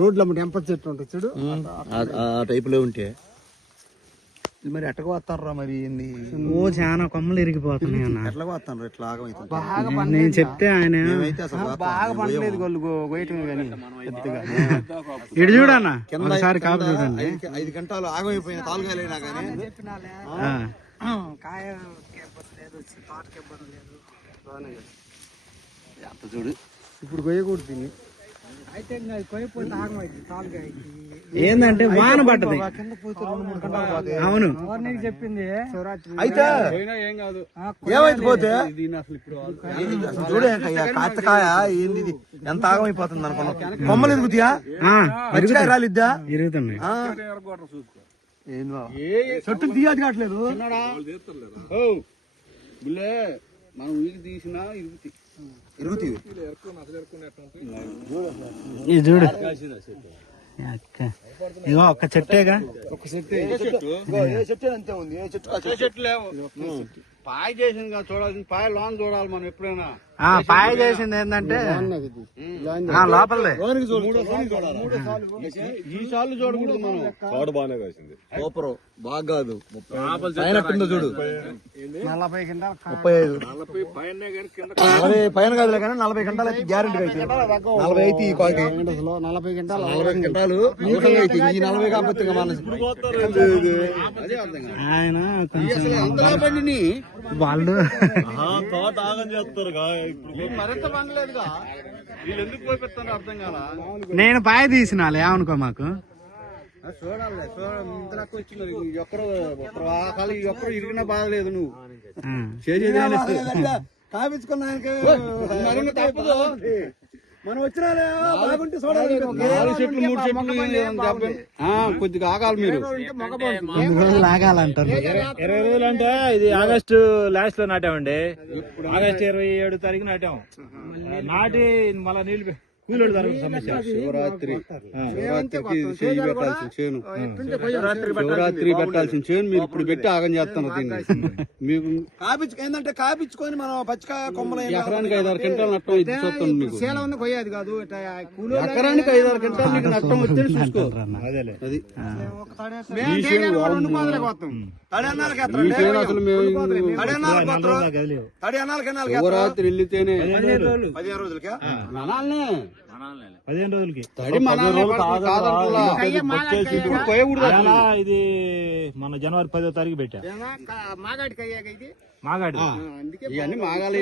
రోడ్ల ఎంప చెట్టు ఉంటుంది చూడు, ఆ టైప్ లో ఉంటే మరి ఎట్లా వస్తారా మరి చాలా కొమ్మలు ఇరిగిపోతున్నాయి అన్న. ఎట్లా వస్తాను ఇట్లా ఆగమైతుంది బాగా నేను చెప్తే ఆయన బాగా పండలేదు గొల్లు గోయటం కానీ పెద్దగా. ఇటు చూడన్న ఒకసారి కాపు చూడండి. 5 గంటలు ఆగమైపోయిన తాలుగాలైనా కానీ కాయ లేదు, తోటకి ఇబ్బంది లేదు. అంత చూడు ఇప్పుడు కొయ్యకూడదు దీన్ని. అయితే కొయ్యపోతే ఆగమైంది తాలుగాయ. ఏందంటే వాన పడ్డది. కింద పోతే 2-3 గంటలు పోతే. అవును నీకు చెప్పింది శివరాత్రి అయితే ఏం కాదు. ఏమైతే పోతే అసలు ఇప్పుడు చూడే కాతకాయ ఏంది ఇది? ఎంత ఆగమైపోతుంది అనుకున్నాం. కొమ్మలు ఎదుగుతాయా, మర్చికాయ రాలిద్దా, ఇరుగుతున్నాయి. చెట్టు తీయాది కావట్లేదు. మనం వీలు తీసినా ఇరుగుతీవి ఇది చూడు ఇగో ఒక్క చెట్టేగా. చెట్టు అంతే ఉంది. చెట్లు లేవు. పాయ చేసింది కదా చూడాల్సింది, పాయ లోన్ చూడాలి మనం ఎప్పుడైనా. పాయ చేసింది ఏంటంటే లోపలే ఈ సార్లు చూడకూడదు మనం. చోట బాగానే కాసింది. సూపర్ బాగా కాదు. పైన కింద చూడు 40 గంటలు 35 పైన కాదులే కానీ 40 గంటలు అయితే గ్యారెంటీ అయితే 40 అయితే ఈ క్వాలిటీ 40 గంటలు 40 గంటలు అయితే ఈ 40 కాకపోతే ఆయన కొంచెం బండిని వాళ్ళు తోట ఆగం చేస్తారు మరింత బండలేదుగా, వీళ్ళు ఎందుకు పోయిస్తారు అర్థం కాల. నేను పాయ తీసినాలే అనుకో మాకు. చూడాలి ఇంతకు వచ్చింది ఒక్కరు ఒక్కరు ఇరిగినా బాధలేదు. నువ్వు చేసేది కాపించుకున్నా తప్పదు. మనం వచ్చినా బాగుంటే చూడాలి. 4 చెట్లు 3 చెట్లు కొద్దిగా ఆగాలి మీరు. 2 రోజులు ఆగాలంటారు. 20 రోజులు అంటే ఇది ఆగస్టు లాస్ట్ లో నాటామండి. ఆగస్టు 27 తారీఖు నాటాం. నాటి మళ్ళా నీళ్లు కూలీలు తరగతి సమస్య. శివరాత్రికి చేయి పెట్టాల్సిన చేను, శివరాత్రి పెట్టాల్సిన చేను మీరు ఇప్పుడు పెట్టి ఆగం చేస్తాను. దీన్ని మీకు ఏంటంటే కాపించుకొని మనం పచ్చికాయ కొమ్మలు ఎకరానికి 5-6 క్వింటాలు నష్టం ఇది చూస్తాను. మీకు పోయేది కాదు. ఎకరానికి 5-6 క్వింటాలు నీకు నష్టం వచ్చేది చూసుకో. అది ఈ చేను అసలు శివరాత్రి వెళ్ళితేనే 15 రోజులకి 15 రోజులకి ఇది మన జనవరి 10వ తారీఖు పెట్టా. మాగాడి ఇవన్నీ మాగాలి.